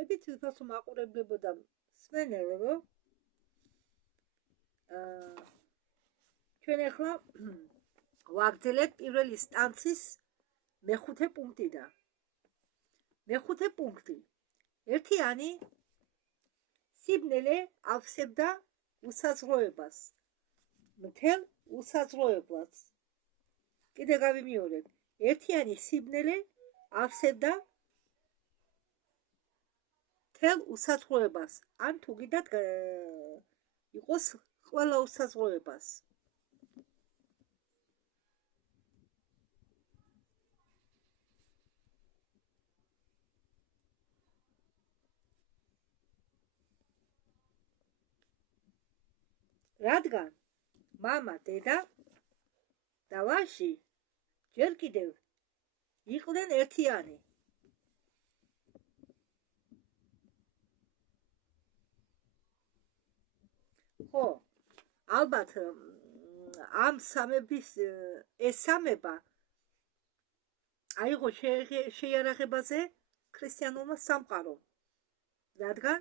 მოგესალმებით, თვითონ მაყურებლებოდა მსმენელებო. ჩვენ ახლა ვაგრძელებთ პირველი სტანცის მეხუთე პუნქტიდან. მეხუთე პუნქტი. ერთიანი სიბნელე ავსებდა უსაზღროებას. მთელ უსაზღროებას. კიდე გავიმეორებ. ერთიანი სიბნელე ავსებდა მთელ უსაზღროებას. ან თუ გიდათ იყოს ყველა უსაზღროებას. რადგან მამა, დედა და ვაჟი ჯერ კიდევ იყვნენ ერთიანი. ხო, ალბათ ამ სამების ეს სამება აიღო შეიარაღებაზე ქრისტიანულმა სამყარომ, რადგან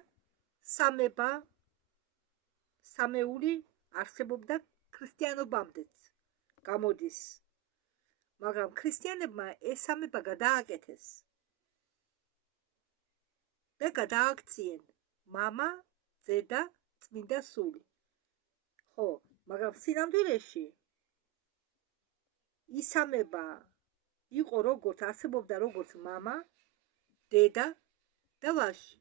სამეული არსებობდა ქრისტიანობამდეც გამოდის, მაგრამ ქრისტიანებმა ეს სამება გადააკეთეს და გადააქციენ მამა, დედა, წმინდა სული. ხო, მაგრამ სინამდვილეში ისამება იყო როგორც არსებობდა როგორც მამა, დედა და ვაჟი,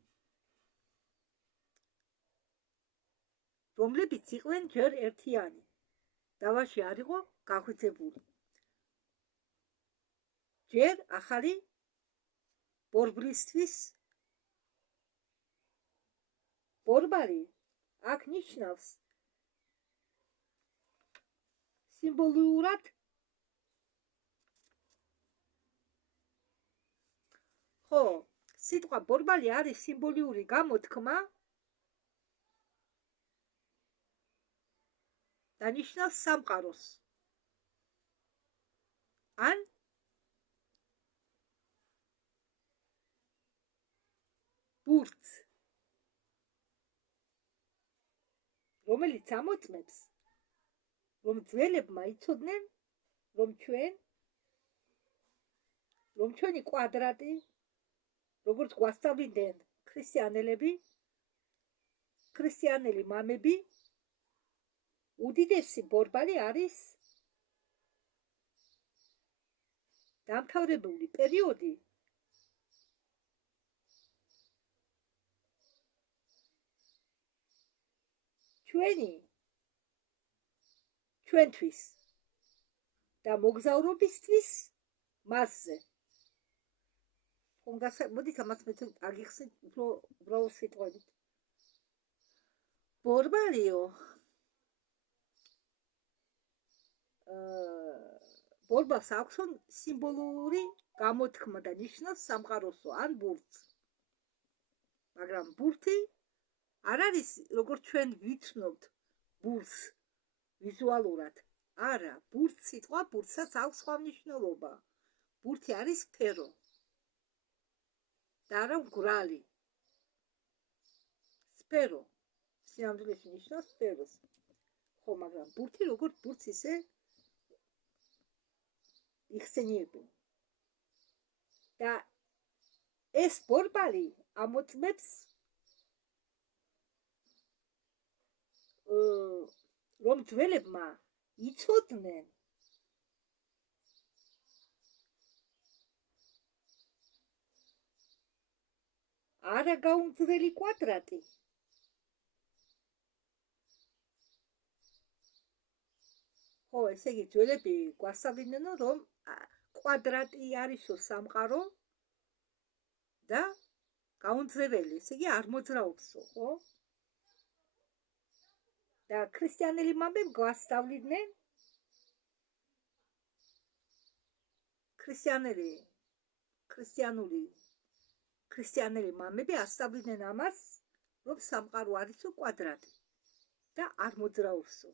რომლებიც იყვნენ ჯერ ერთიანი და ვაჟი არ იყო გაღვიძებული. ჯერ ახალი ბორბლისთვის ბორბალი აქ ნიშნავს სიმბოლურად ხო, სიტყვა ბორბალი არის სიმბოლიური გამოთქმა და ნიშნავს სამყაროს ან ბურთს, რომელიც ამოწმებს, რომ ძველებმა იცოდნენ, რომ ჩვენი კვადრატი, როგორც გვასწავლიდნენ ქრისტიანელი მამები, უდიდესი ბორბალი არის დამთავრებული პერიოდი ჩვენთვის და მოგზაურობისთვის მასზე. მოდით ამას მე აგიხსნით უბრალოდ სიტყვებით. ბორბალიო ბორბალს აქვს სიმბოლური გამოთქმა და ნიშნავს სამყაროსო ან ბურთს. მაგრამ ბურთი არ არის როგორც ჩვენ ვიცნობთ ბურთს ვიზუალურად. არა, სიტყვა ბურთსაც აქვს სხვა მნიშვნელობა. ბურთი არის სფერო და არა მგვრალი. სფერო სინამდვილეში ნიშნავს სფეროს. ხო, მაგრამ ბურთი როგორც ბურთს ისე იხსენიებენ. და ეს ბორბალი ამოწმებს რომ ძველებმა იცოდნენ არაგაუმძვრელი კვადრატი ხო, ესე იგი ძველები გვასწავლიდნენ, რომ კვადრატი არისო სამყარო და გაუმძრეველი, ესე იგი არ მოძრაობსო, ხო? და ქრისტიანელი მამები გვასწავლიდნენ ქრისტიანელი მამები ასწავლიდნენ ამას, რომ სამყარო არისო კვადრატი და არ მოძრაობსო.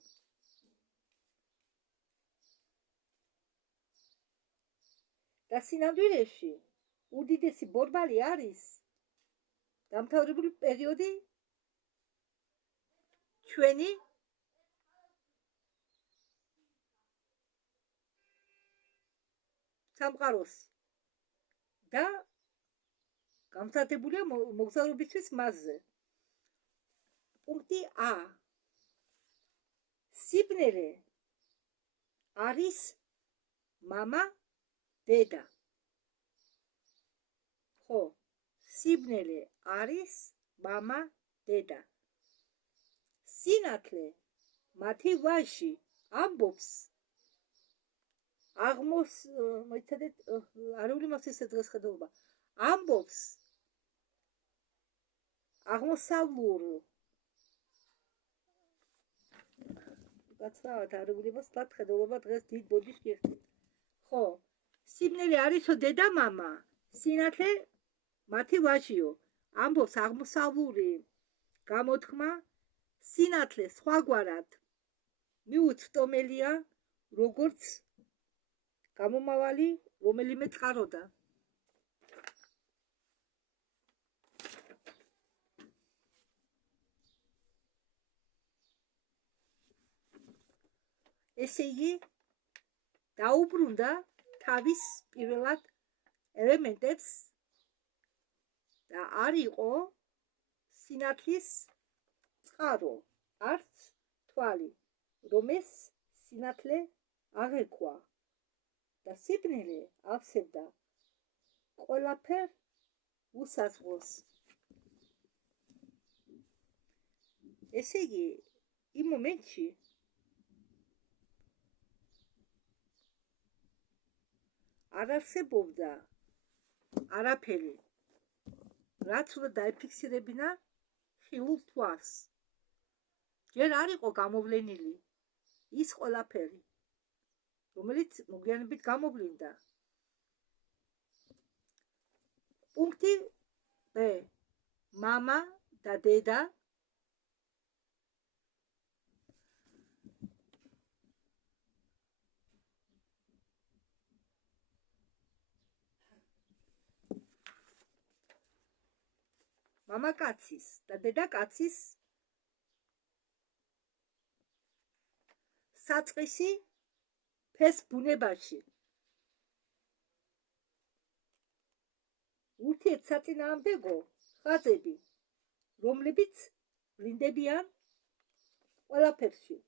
და სინამდვილეში უდიდესი ბორბალი არის დამთავრებული პერიოდი ჩვენი სამყაროს და გამზადებულია მოგზაურობისთვის მასზე. პუნქტი A. სიბნელე არის მამა, დედა. ხო, სიბნელე არის მამა, დედა. სინათლე მათი ვაჟი ამბობს მოიცადეთ არეული მახსოვს ეს დღესდღეობა ამბობს აღმოსავლურ კაცრავად არეული მახსოვსება დღეს დიდ ბოდიშს გიხდით. ხო, სიბნელე არისო დედა მამა, სინათლე მათი ვაჟიო. ამბობს აღმოსავლური გამოთქმა, სინათლე სხვაგვარად მიუწვდომელია, როგორც გამომავალი რომელიმე წყაროდა. ესე იგი, დაუბრუნდა თავის პირველად ელემენტებს და არ იყო სინათლის წყარო, არც თვალი, რომელს სინათლე აღეკვა და სიბნელე ავსებდა ყველაფერ უსაზღვროს. ესე იგი, იმ მომენტში არ არსებობდა არაფერი, რაც უნდა დაიფიქსირებინა ხილულ თვალს. ჯერ არ იყო გამოვლენილი ის ყველაფერი, რომელიც მოგვიანებით გამოვლინდა. პუნქტი B. მამა და დედა მამაკაცის და დედაკაცის საწყისი ფეს ბუნებაში. ურთიერთსაწინააღმდეგო ხაზები, რომლებიც ვლინდებიან ყველაფერში,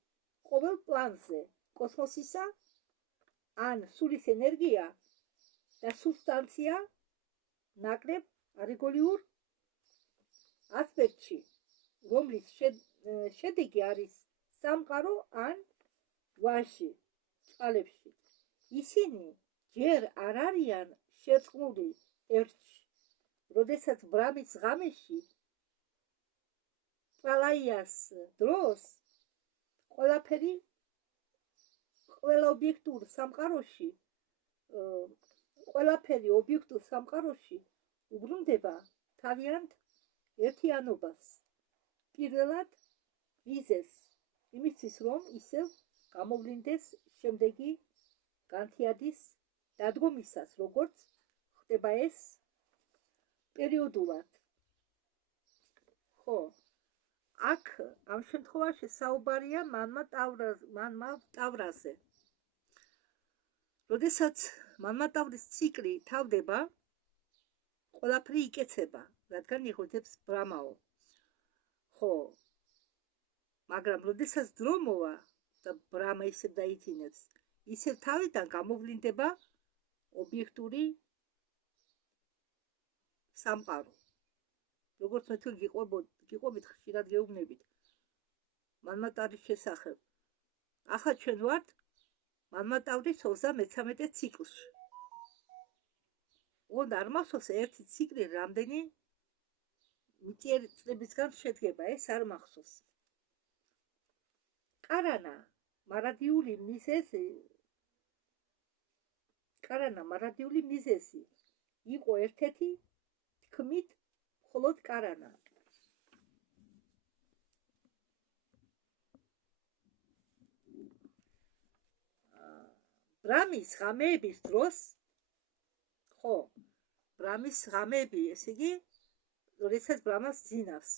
ყოველ პლანზე, კოსმოსისა ან სულის ენერგია და სუბსტანცია ნაკლებ არეგულიურ ასპექტში, რომლის შედეგი არის სამყარო ან ვაჟი წყალებში. ისინი ჯერ არ არიან შერწყმული ერთში, როდესაც ბრამის ღამეში პრალაიას დროს ყველაფერი ყველა ობიექტურ სამყაროში უბრუნდება თავიანთ ერთიანობას. პირველად ვიზეს იმისთვის, რომ ისევ გამოვლინდეს შემდეგი განთიადის დადგომისას, როგორც ხდება ეს პერიოდულად. ხო, აქ ამ შემთხვევაში საუბარია მანმა ტავრაზე. როდესაც მანმა ტავრის ციკლი თავდება, ყველაფერი იკეცება, რადგან იღებდეს ბრამაო. ხო, მაგრამ როდესაც დრო მოვა და ბრამა ისევ დაიძინებს, ისევ თავიდან გამოვლინდება ობიექტური სამყარო. როგორც მე თქვენ გიყვებით, ხშირად გეუბნებით მანმა ტავრის შესახებ. ახლა ჩვენ ვართ მანმა ტავრის 33 ციკლში. ოღონდ არ მახსოვს ერთი ციკლი რამდენი მიწიერი წლებისგან შედგება, ეს არ მახსოვს. კარანა მარადიული მიზეზი იყო ერთ-ერთი თქმით მხოლოდ კარანა. ბრამის ღამეების დროს, ხო, ბრამის ღამეები, ესე იგი, როდესაც ბრამას ძინავს.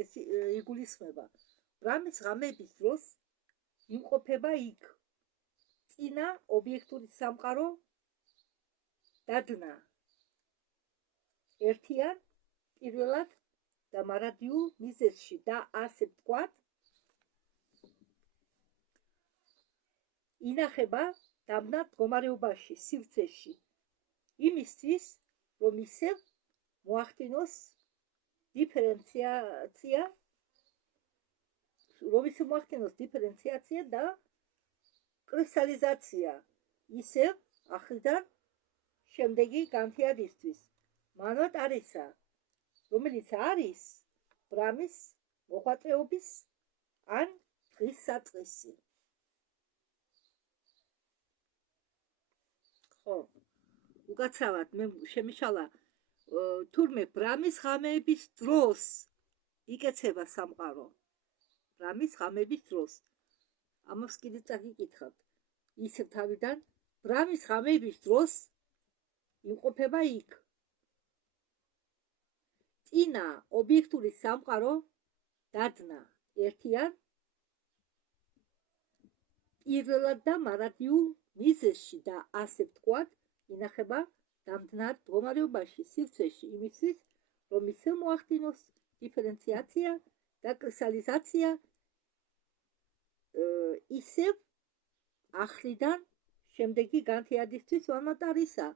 ეს იგულისხმება. ბრამის ღამეების დროს იმყოფება იქ წინა ობიექტური სამყარო დადნა. ერთიან პირველად და მარადიულ მიზეზში და ასე ვთქვათ, ინახება დაბნა მდგომარეობაში, სივრცეში, იმისთვის, რომ ისევ მოახდინოს დიფერენციაცია და კრისტალიზაცია, ისევ ახლიდან შემდეგი განთიადისთვის. მანვატარისა, რომელიც არის ბრამის მოღვაწეობის ან დღის საწყისი. ხო, უკაცრავად მე შემიშალა თურმე ბრამის ღამეების დროს იკეცება სამყარო. ბრამის ღამეების დროს. ამას კიდე წაგიკითხავთ. ისევ თავიდან ბრამის ღამეების დროს იმყოფება იქ წინა ობიექტური სამყარო დადნა. ერთიან პირველად და მარადიულ მიზეზში და ასე ვთქვათ, ინახება დამდნარ მდგომარეობაში, სივრცეში, იმისთვის, რომ ისევ მოახდინოს დიფერენციაცია და კრისტალიზაცია, ისევ ახლიდან შემდეგი განთიადისთვის მანვატარისა,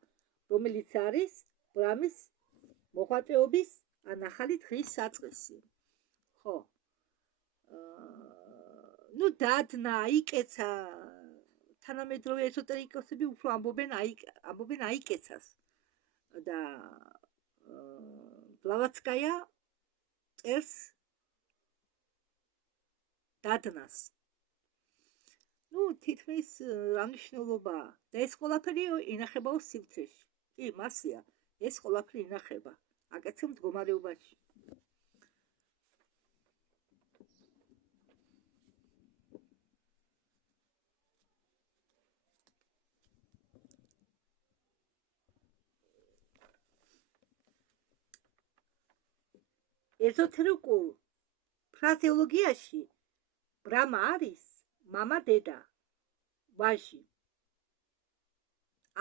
რომელიც არის ბრამის მოღვაწეობის ან ახალი დღის საწყისი. ხო. დადნა, იკეცა, თანამედროვე ეზოტერიკოსები უფრო ამბობენ აიკეცას და ბლავატსკაია წერს დადნას. თითქმის რა მნიშვნელობაა და ეს ყველაფერი ინახებაო სივრცეში. კი, მასია, ეს ყველაფერი ინახება აკეცილ მდგომარეობაში. ეზოთერიკულ ფრაზეოლოგიაში ბრამა არის მამა, დედა, ვაჟი.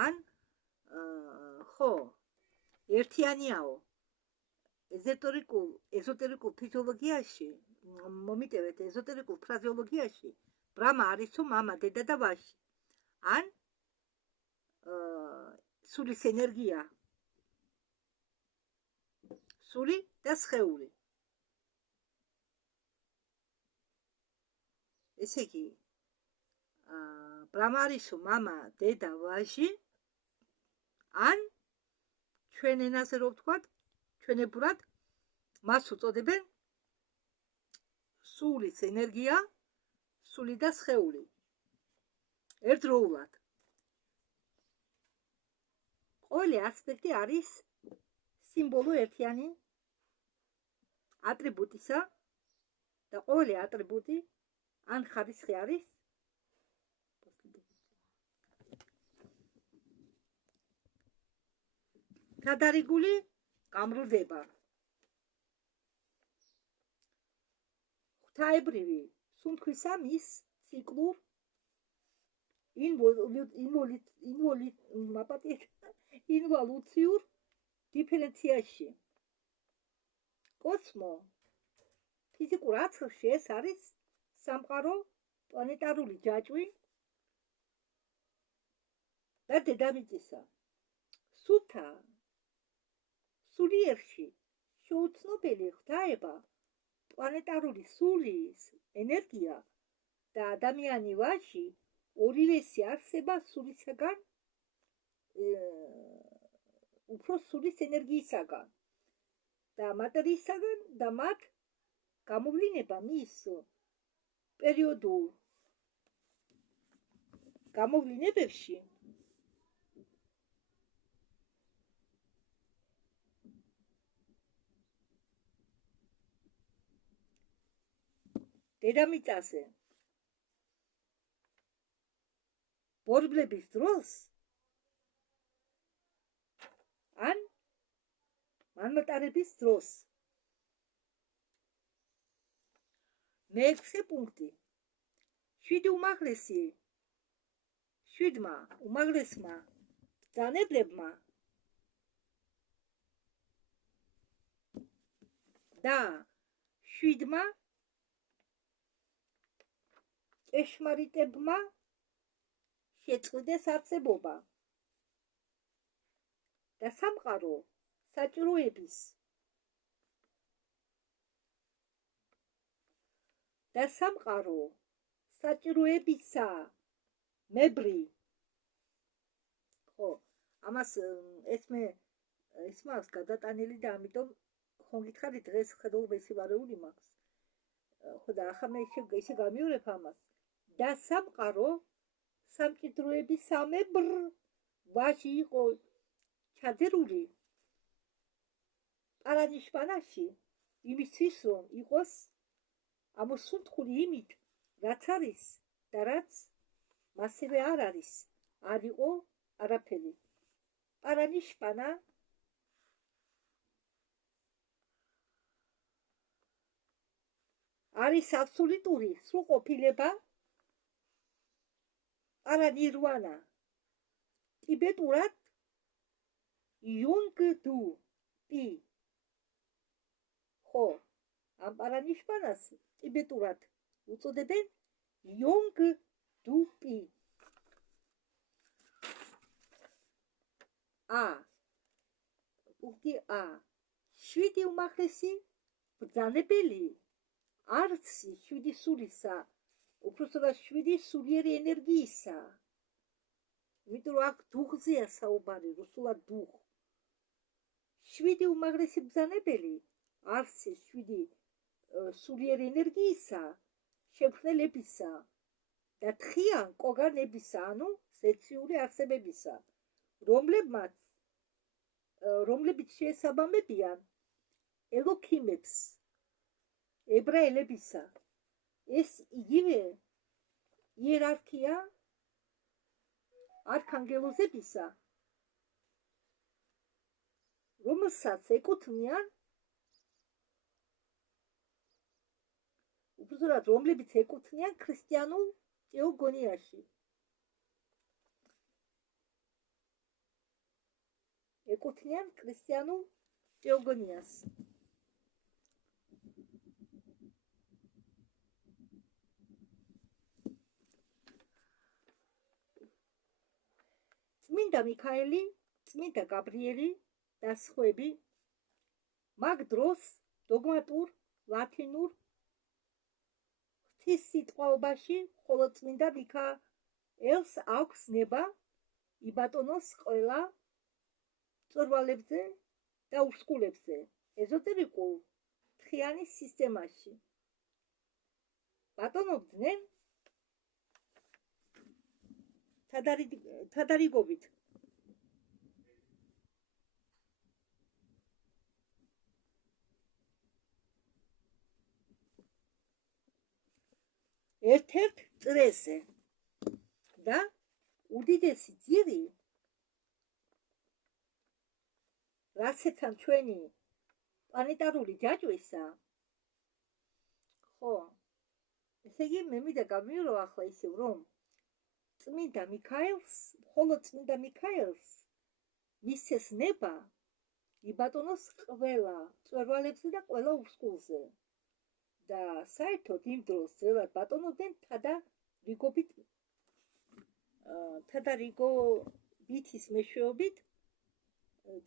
ან ხო, ერთიანიაო. ეზოტერიკულ ფიზიოლოგიაში, მომიტევეთ, ეზოტერიკულ ფრაზეოლოგიაში ბრამა არისო მამა, დედა და ვაჟი. ან სულის ენერგია, სული და სხეული. ესე იგი, ბრამა არისო მამა, დედა, ვაჟი, ან ჩვენ ენაზე რო ვთქვათ, ჩვენებურად მას უწოდებენ სულის ენერგია, სული და სხეული. ერთდროულად. ყოველი ასპექტი არის სიმბოლო ერთიანი ატრიბუტისა და ყოველი ატრიბუტი ან ხარისხი არის გადარიგული გამრუდება. ღვთაებრივი სუნთქვისა მის ციკლურ ინვოლუციურ დიფერენციაში. კოსმო ფიზიკურ აწრში ეს არის სამყარო, პლანეტარული ჯაჭვი და დედამიწისა. სულიერში შეუცნობელი ღვთაება, პლანეტარული სულის ენერგია და ადამიანი ვაჟი ორივესი არსება სულისაგან, უფრო სულის ენერგიისაგან და მატერიისაგან და მათ გამოვლინება მის პერიოდულ გამოვლინებებში დედამიწაზე ბორბლების დროს ან განმარტების დროს. მეექვსე პუნქტი. 7 უმაღლესმა ბრძანებლებმა და 7 ჭეშმარიტებმა შეწყვიტეს არსებობა და სამყარო საჭიროებისა მებრი. ხო, ამას ეს მაქვს გადატანილი და ამიტომ ხომ გითხარით დღეს ხედულობა ისევარეული მაქვს. ხო და ახლა მე ისე გამიორებ ამას. და სამყარო სამჭიდროებისა მებრ ვაში იყო ჩადერული პარანიშპანაში იმისთვის რომ იყოს ამოსუნთქული იმით რაც არის და რაც მასევე არ არის, არ იყო არაფერი. პარანიშპანა არის აბსოლუტური სრულყოფილება, პარანირვანა ტიბეტურად იუნგდუ პი. ხო, ამ პარანიშპანას ტიბეტურად უწოდებენ იუნგდუ პი. პუნქტი A. 7 უმაღლესი ბრძანებელი არცი 7 სულისა, უпростода 7 სულიერი ენერგიისა. იმიტომ რომ აქ დუღზეა საუბარი, რუსულად დუღ. 7 უმაღლესი ბრძანებელი არცი 7 სულიერი ენერგიისა, შექმნელებისა და თხიან კოგანებისა, ანუ სეციური არსებებისა, რომლებიც შეესაბამებიან ელოქიმებს, ებრაელებისა. ეს იგივე იერარქია არქანგელოზებისა, რომელსაც ეკუთვნიან, უბრალოდ რომლებიც ეკუთვნიან ქრისტიანულ თეოგონიაში. ეკუთვნიან ქრისტიანულ თეოგონიას. წმინდა მიქაელი, წმინდა გაბრიელი და სხვები მაგ დროს დოგმატურ ლათინურ ღვთისმსიტყვაობაში, ხოლო წმინდა მიქაელს აქვს ნება იბატონოს ყველა მწვერვალებზე და ურსკულებზე ეზოტერიკულ თხიანი სისტემაში. ბატონობდნენ თადარიგობით. ერთ-ერთ წრეზე და უდიდესი ძირი, რაცეთან ჩვენი პლანეტარული ჯაჭვისა, ხო, ესე იგი მე მინდა გამიურო ახლა ისევ რომ წმინდა მიქაელს, ხოლო წმინდა მიქაელს მისცეს ნება იბატონოს ყველა მწვერვალებზე და ყველა ურსკულზე. და საერთოდ იმ დროს ძველად ბატონობდნენ თადარიგობითის მეშვეობით,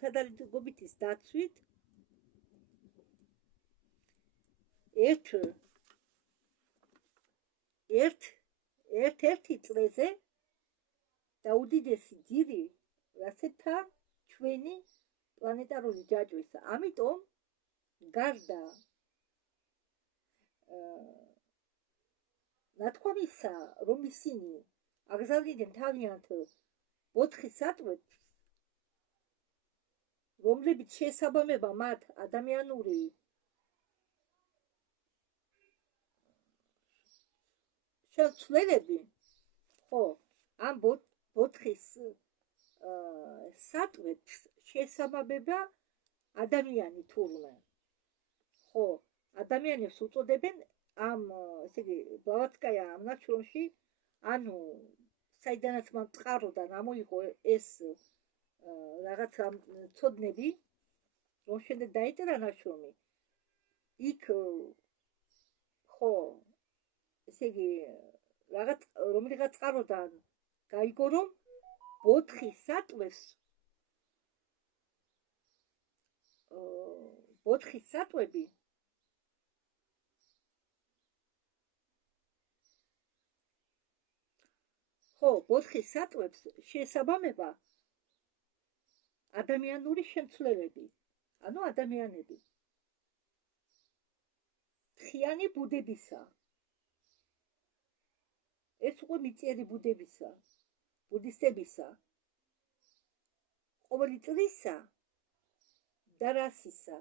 თადარიგობითის დაცვით ერთ-ერთი წრეზე და უდიდესი ძირი, რაცეთან ჩვენი პლანეტარული ჯაჭვისა. ამიტომ გარდა ნათქვამისა, რომ ისინი აგზავნიდნენ თავიანთ ოთხის სატყვებს, რომლებიც შეესაბამება მათ ადამიანური შეცვლილები, ხო, ამ ოთხის სატყვებს შეესაბამება ადამიანი თურმე. ხო, ადამიანებს უწოდებენ ამ, ესე იგი, ბლავატსკაია ამ ნაშრომში, ანუ საიდანაც მან წყაროდან ამოიღო ეს რაღაც ცოდნები, რომ შემდეგ დაიწერა ნაშრომი. იქ ხო, ესე იგი, რომელიღაც წყაროდან გაიგო, რომ ბოთხის სატვები ხო, ბოთხის სატვებს შეესაბამება ადამიანური შემცვლელები, ანუ ადამიანები. თხიანი ბუდებისა. ეს უკვე მიწიერი ბუდებისა, ბუდისტებისა, ყოველი წრისა და რასისა.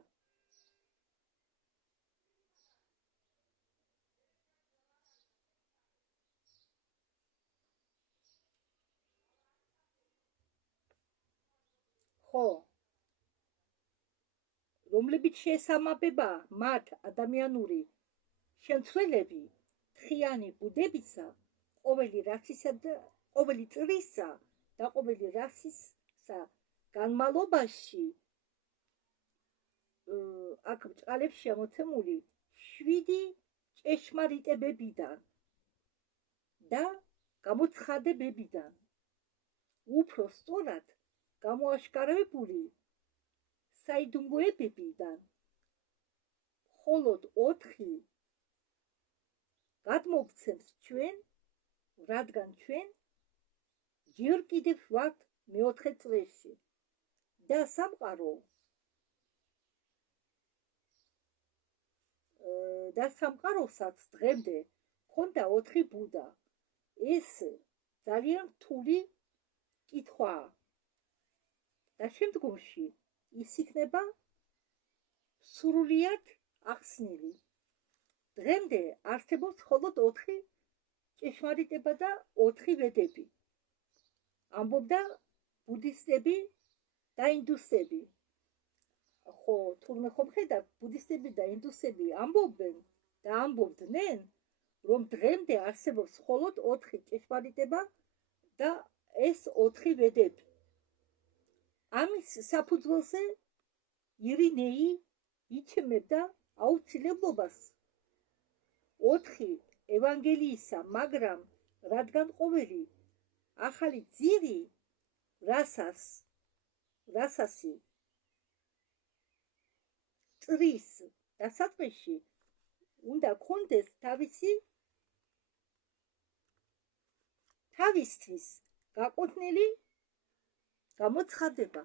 ხო, რომლებიც შეესაბამება მათ ადამიანური შემცვლელები, თხიანი ბუდებისა, ყოველი რასისა და ყოველი წრისა და ყოველი რასისა განმავლობაში აქ ბჭყალებშია მოცემული 7 ჭეშმარიტებებიდან და გამოცხადებებიდან, უფრო სწორად გამოაშკარებული საიდუმლოებებიდან, მხოლოდ 4 გადმოგცემს ჩვენ, რადგან ჩვენ ჯერ კიდევ ვართ მეოთხე წრეში და სამყაროსაც დღემდე ჰქონდა 4 ბუდა. ეს ძალიან რთული კითხვაა და შემდგომში ის იქნება სრულიად ახსნილი. დღემდე არსებობს მხოლოდ 4 ჭეშმარიტება და 4 ვედები. ამბობდა ბუდისტები და ინდუსები. ხო, თურმე ხომ ხედავთ, ბუდისტები და ინდუსები ამბობენ და ამბობდნენ, რომ დღემდე არსებობს მხოლოდ 4 ჭეშმარიტება და ეს 4 ვედები. ამის საფუძველზე ირინეი იცემდა აუცილებლობას 4 ევანგელიისა, მაგრამ რადგან ყოველი ახალი ძირი რასასი წრის დასაწყისში უნდა ქონდეს თავისთვის გაყოფნილი გამოცხადება.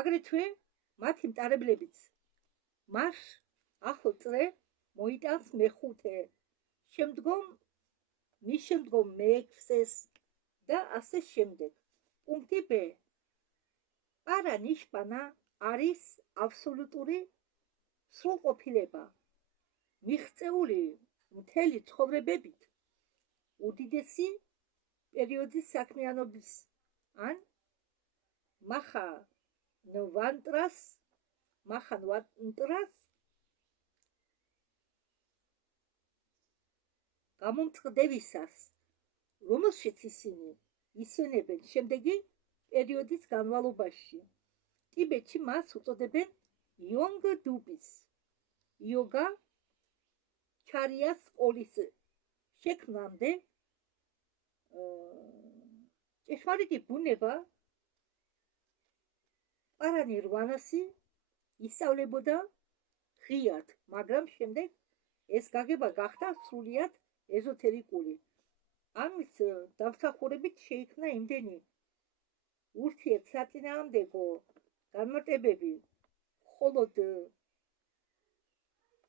აგრეთვე მათი მტარებლებიც მას ახლო წრე მოიტანს მე-5, მის შემდგომ მე-6-ს და ასე შემდეგ. პუნქტი B. პარა-ნიშპანა არის აბსოლუტური სრულყოფილება, მიღწეული მთელი ცხოვრებებით უდიდესი პერიოდის საქმიანობის ან მახანვანტრას გამომწყდებისას, რომელშიც ისინი ისვენებენ შემდეგი პერიოდის განმავლობაში. ტიბეტში მას უწოდებენ იონგ-დუბის, იოგა ჩარიას სკოლის შექმნამდე. ჭეშმარიტი ბუნება პარანირვანასი ისწავლებოდა ღიად, მაგრამ შემდეგ ეს გაგება გახდა სრულიად ეზოთერიკული. ამის დამსახურებით შეიქმნა იმდენი ურთიერთსაწინააღმდეგო განმარტებები, მხოლოდ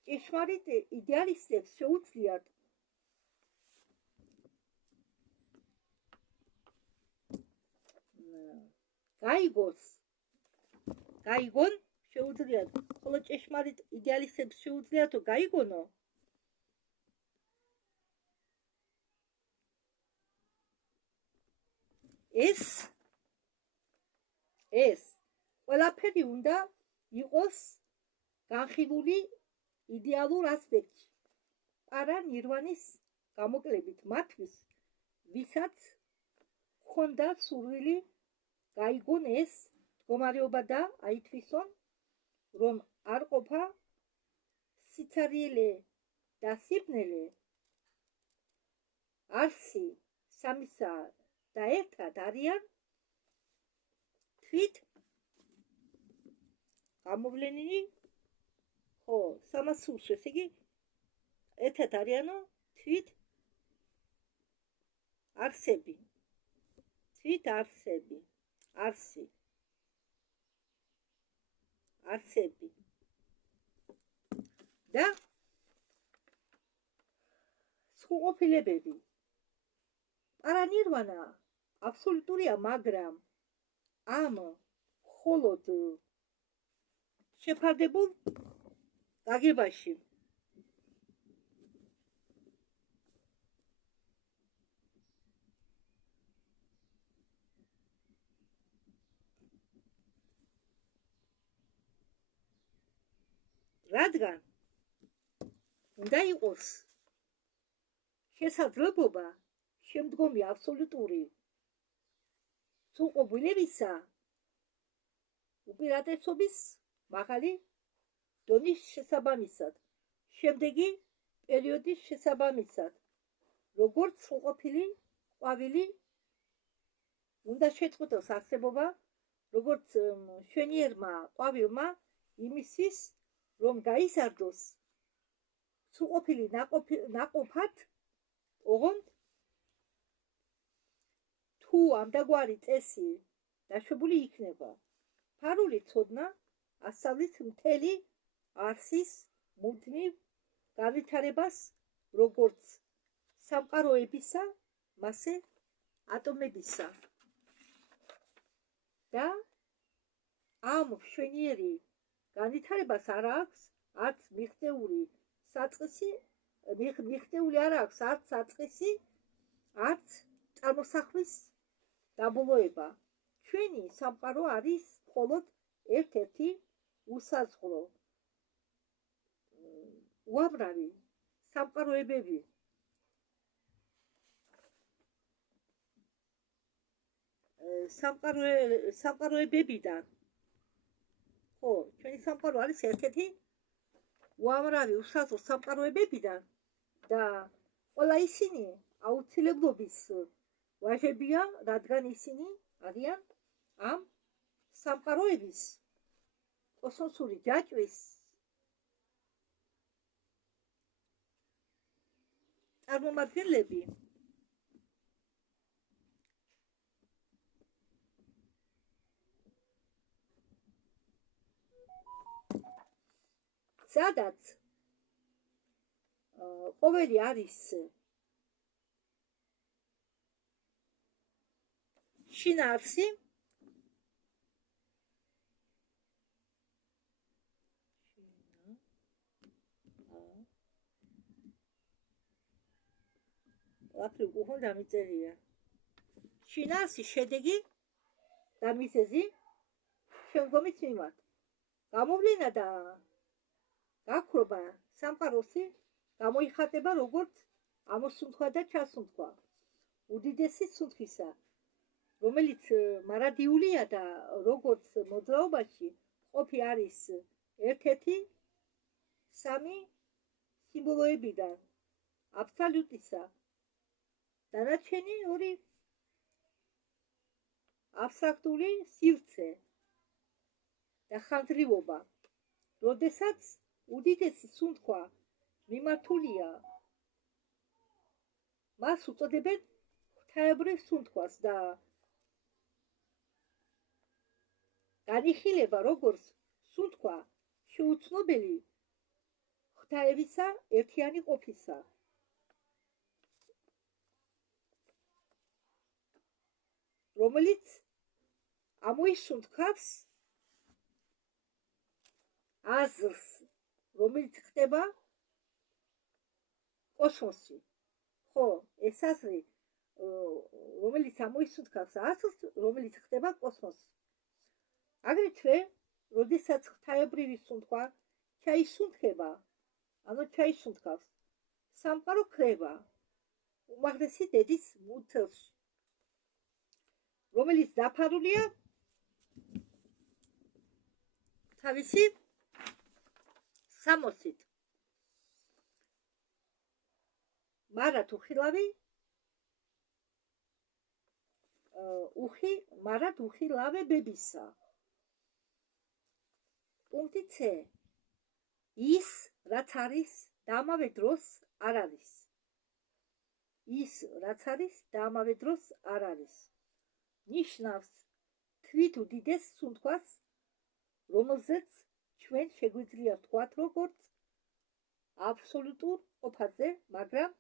ჭეშმარიტ იდეალისტებს შეუძლიათ გაიგონ შეუძლიათ, მხოლოდ ჭეშმარიტ იდეალისტებს შეუძლიათ გაიგონო ეს ყველაფერი უნდა იყოს განხილული იდეალურ ასპექტში. პარანირვანის გამოკლებით მათთვის, ვისაც ჰქონდა სურვილი გაიგონ ეს მდგომარეობა და აითვისონ, რომ არ ყოფა სიცარიელე და სიბნელე, არსი სამისა და ერთად არიან თვით გამოვლენილი, ხო, სამასულს, ესე იგი, ერთად არიანო თვით არსები, არსები და სრულყოფილებები. პარანირვანა აბსოლუტურია, მაგრამ ამ მხოლოდ შეფარდებულ გაგებაში. რადგან უნდა იყოს შესაძლებლობა შემდგომი აბსოლუტური სრულყოფილებისა უპირატესობის მაღალი დონის შესაბამისად, შემდეგი პერიოდის შესაბამისად, როგორც სრულყოფილი ყვავილი უნდა შეწყვეტოს არსებობა, როგორც მშვენიერმა ყვავილმა იმისთვის, რომ გაიზარდოს სრულყოფილი ნაყოფად, ოღონდ თუ ამდაგვარი წესი დაშვებული იქნება, ფარული ცოდნა ასწავლის მთელი არსის მუდმივ განვითარებას, როგორც სამყაროებისა, მასე ატომებისა. და ამ მშვენიერი განვითარებას არ აქვს არც მიღწეული არ აქვს არც საწყისი, არც წარმოსახვის დაბოლოება. ჩვენი სამყარო არის მხოლოდ ერთ-ერთი უსაზღვრო უამრავი სამყაროებები. სამყაროებებიდან, ხო, ჩვენი სამყარო არის ერთ-ერთი უამრავი უსაზღვრო სამყაროებებიდან და ყველა ისინი აუცილებლობის ვაჟებია, რადგან ისინი არიან ამ სამყაროების კოსმოსური ჯაჭვის წარმომადგენლები. სადაც ყოველი არის შინაარსი, შინაარსი შედეგი და მიზეზი შემდგომის მიმართ. გამოვლენა და გაქრობა სამყაროსი გამოიხატება როგორც ამოსუნთქვა და ჩასუნთქვა უდიდესი სუნთქვისა, რომელიც მარადიულია და როგორც მოძრაობაში ყოფი არის ერთ-ერთი სამი სიმბოლოებიდან აბსოლუტისა, დანარჩენი ორი აბსტრაქტული სივრცე და ხანგრძლივობა. როდესაც უდიდესი სუნთქვა მიმართულია, მას უწოდებენ ღვთაებრივ სუნთქვას და განიხილება როგორც სუნთქვა შეუცნობელი ღვთაებისა ერთიანი ყოფისა. რომელიც ამოისუნთქავს აზრს, რომელიც ხდება კოსმოსში. ხო, ეს აზრი რომელიც ამოისუნთქავს ასლს, რომელიც ხდება კოსმოსში. აგრეთვე, როდესაც ღვთაებრივი სუნთქვა ჩაისუნთქება, ანუ ჩაისუნთქავს, სამყარო ქრება უმაღლესი დედის მუთელში, რომელიც დაფარულია თავისი სამოსით. მარად უხილავი მარად უხილავებებისა. პუნქტი C. ის, რაც არის და ამავე დროს არ არის. ის, რაც არის და ამავე დროს არ არის. ნიშნავს თვით უდიდეს სუნთქვას, რომელზეც ჩვენ შეგვიძლია ვთქვათ როგორც აბსოლუტურ ყოფაზე, მაგრამ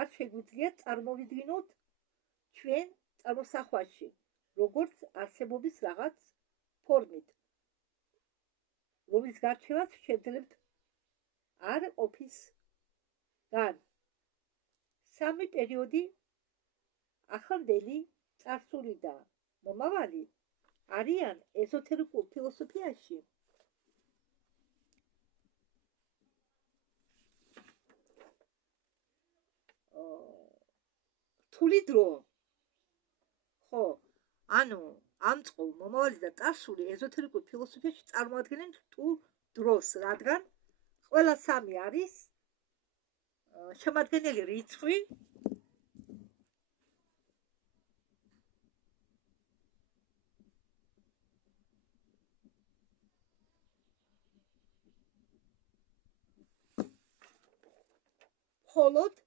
არ შეგვიძლია წარმოვიდგინოთ ჩვენ წარმოსახვაში, როგორც არსებობის რაღაც ფორმით, რომლის გარჩევაც შევძლებთ არ ყოფისგან. სამი პერიოდი, ახლანდელი, წარსული და მომავალი, არიან ეზოთერიკულ ფილოსოფიაში რთული დრო. ხო, ანუ ამწყულ მომავალი და წარსული ეზოთერიკულ ფილოსოფიაში წარმოადგენენ რთულ დროს, რადგან ყველა სამი არის შემადგენელი რიცხვი, მხოლოდ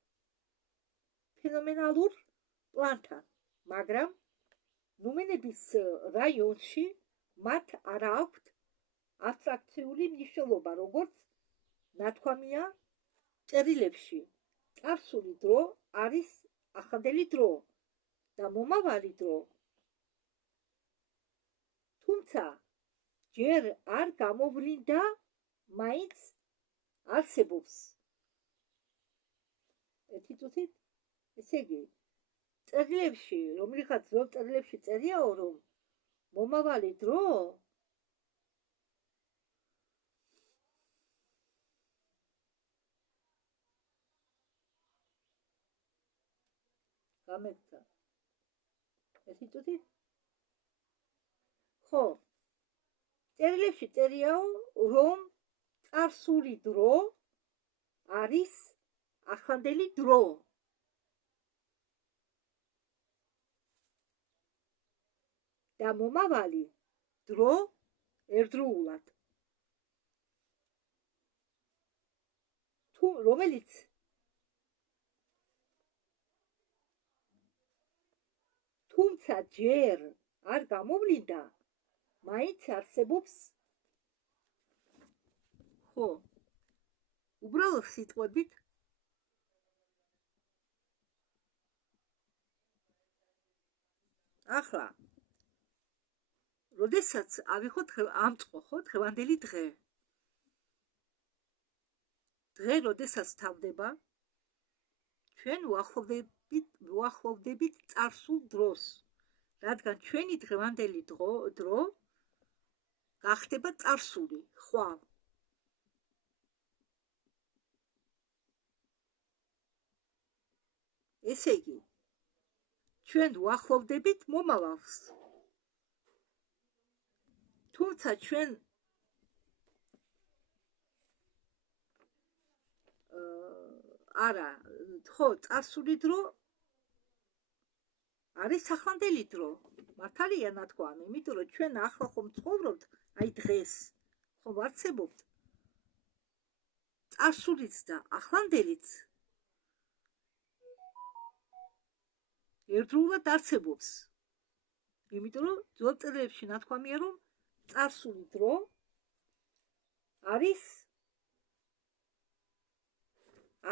ფენომენალურ პლანთან, მაგრამ ნუმენების რაიონში მათ არ აქვთ აბსტრაქციული მნიშვნელობა, როგორც ნათქვამია წერილებში. წარსული დრო არის ახლანდელი დრო და მომავალი დრო, თუმცა ჯერ არ გამოვლინდა, მაინც არსებობს. ერთი წუთით, ესე იგი, წერილებში, რომლიღაც ძველ წერილებში წერიაო, რომ მომავალი დრო გამეცა. ერთი წუთით? ხო, წერილებში წერიაო, რომ წარსული დრო არის ახლანდელი დრო. და მომავალი დრო ერთდროულად. რომელიც თუმცა ჯერ არ გამოვლინდა, მაინც არსებობს. ხო, უბრალოდ სიტყვებით ახლა როდესაც ავიღოთ ამწყო, ხო, დღევანდელი დღე. დღე როდესაც თავდება, ჩვენ ვუახლოვდებით წარსულ დროს, რადგან ჩვენი დღევანდელი დრო გახდება წარსული, ხვალ. ესე იგი, ჩვენ ვუახლოვდებით მომავალს. თუმცა ჩვენ არა, ხო, წარსული დრო არის ახლანდელი დრო. მართალია ნათქვამი, იმიტომ რომ ჩვენ ახლა ხომ ცხოვრობთ, აი დღეს, ხომ ვარცებობთ წარსულიც და ახლანდელიც ერთდროულად არსებობს. იმიტომ რომ ძველ წერილებში ნათქვამია, რომ წარსული დრო არის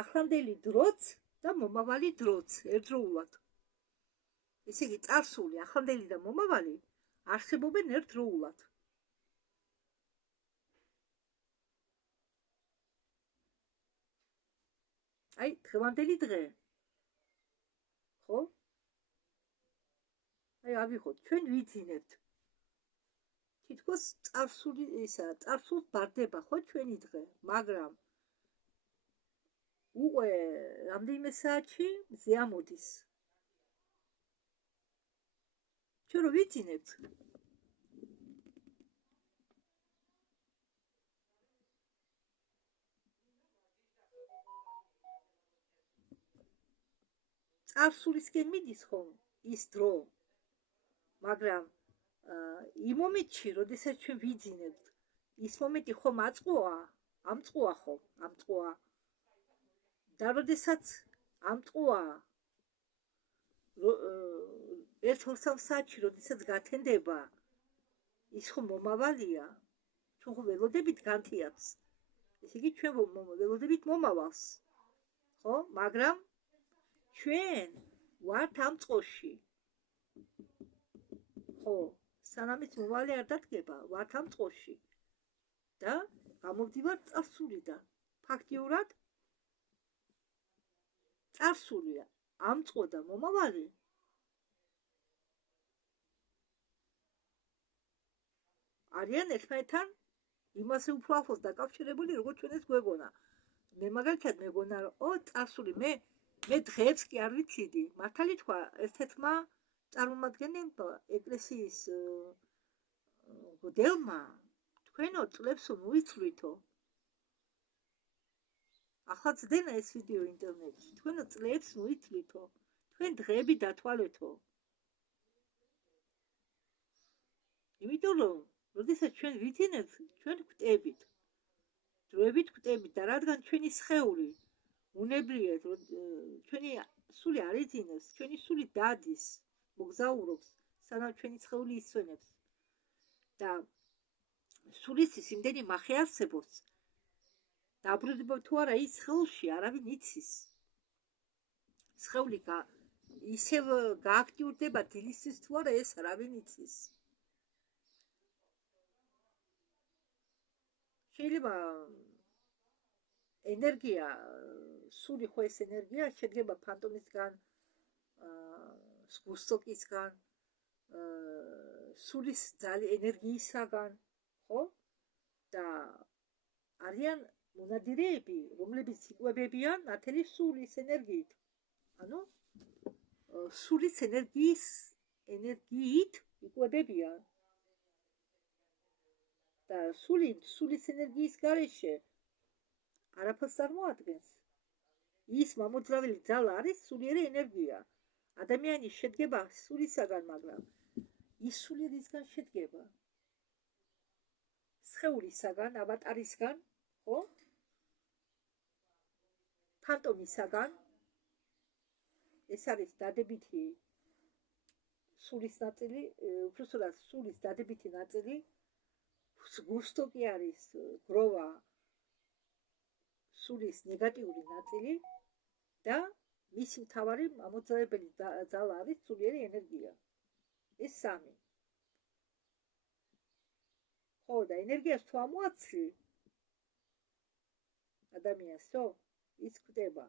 ახლანდელი დროც და მომავალი დროც ერთდროულად. ესე იგი, წარსული, ახლანდელი და მომავალი არსებობენ ერთდროულად. აი, დღევანდელი დღე. ხო? აი ავიღოთ, ჩვენ ვიძინებთ. თითქოს წარსული ისა, წარსულს ბარდება ხო ჩვენი დღე, მაგრამ უკვე რამდენიმე საათში მზე ამოდის. ჩვენ რო ვიძინებთ, წარსულისკენ მიდის ხომ ის დრო, მაგრამ იმ მომენტში, როდესაც ჩვენ ვიძინებთ, ის მომენტი ხომ აწყოა, ამწყოა ხომ, ამწყოა. და როდესაც ამწყოა, ერთ-ორ-სამ საათში, როდესაც გათენდება, ის ხომ მომავალია, ჩვენ ხომ ველოდებით განთიადს. ესე იგი, ჩვენ ველოდებით მომავალს, ხო? მაგრამ ჩვენ ვართ ამ წყოში. ხო, სანამ ის მომავალი არ დადგება, ვართ ამ წყოში. და გამოვდივართ წარსულიდან. ფაქტიურად წარსულია ამ წყო და მომავალი არიან ერთმანეთთან იმასე უფრო ახლოს დაკავშირებული, როგორც ჩვენ ეს გვეგონა. მე მაგალითად მეგონა, რომ წარსული მე დღეებს კი არ ვიციდი. მართალი თქვა, ერთ-ერთმა წარმომადგენელმა ეკლესიის მღვდელმა, თქვენო წლებს მოიცვლითო. ახლა ძდენა ეს ვიდეო ინტერნეტში, თქვენო წლებს მოიცვლითო, თქვენ დღეები დათვალეთო. იმიტომ რომ როდესაც ჩვენ ვიცინებთ, ჩვენ გვტებით. დროებით გვტებით და რადგან ჩვენი სხეული უნებლიე, ჩვენი სული არ იძინებს, ჩვენი სული დადის, მოგზაურობს, სანამ ჩვენი სხეული ისვენებს. და სულის ის იმდენი მახე არსებობს, დაბრუნდება თუ არა ის სხეულში არავინ იცის. სხეული ისევ გააქტიურდება დილისთვის თუ არა ეს არავინ იცის. შეიძლება ენერგია, სული ხო ეს ენერგია შედგება ფანტომისგან, სგუსტოკისგან, სულის ენერგიისაგან, ხო? და არიან მონადირეები, რომლებიც იკვებებიან ნათელი სულის ენერგიით. ანუ სულის ენერგიით იკვებებიან. და სულის ენერგიის გარეშე არაფერს წარმოადგენს. ის მამოძრაველი ძალა არის სულიერი ენერგია. ადამიანი შედგება სულისაგან, მაგრამ ის სული რისგან შედგება? სხეულისაგან, ავატარისგან, ხო? ფანტომისაგან. ეს არის დადებითი სულის ნაწილი, უბრალოდ სულის დადებითი ნაწილი. სგუსტოკი არის გროვა, სულის ნეგატიური ნაწილი და მისი მთავარი ამოძრავებელი ძალა არის სულიერი ენერგია. ეს სამი. ხო, და ენერგიას თუ ამოაცლი ადამიანს, ის კვდება.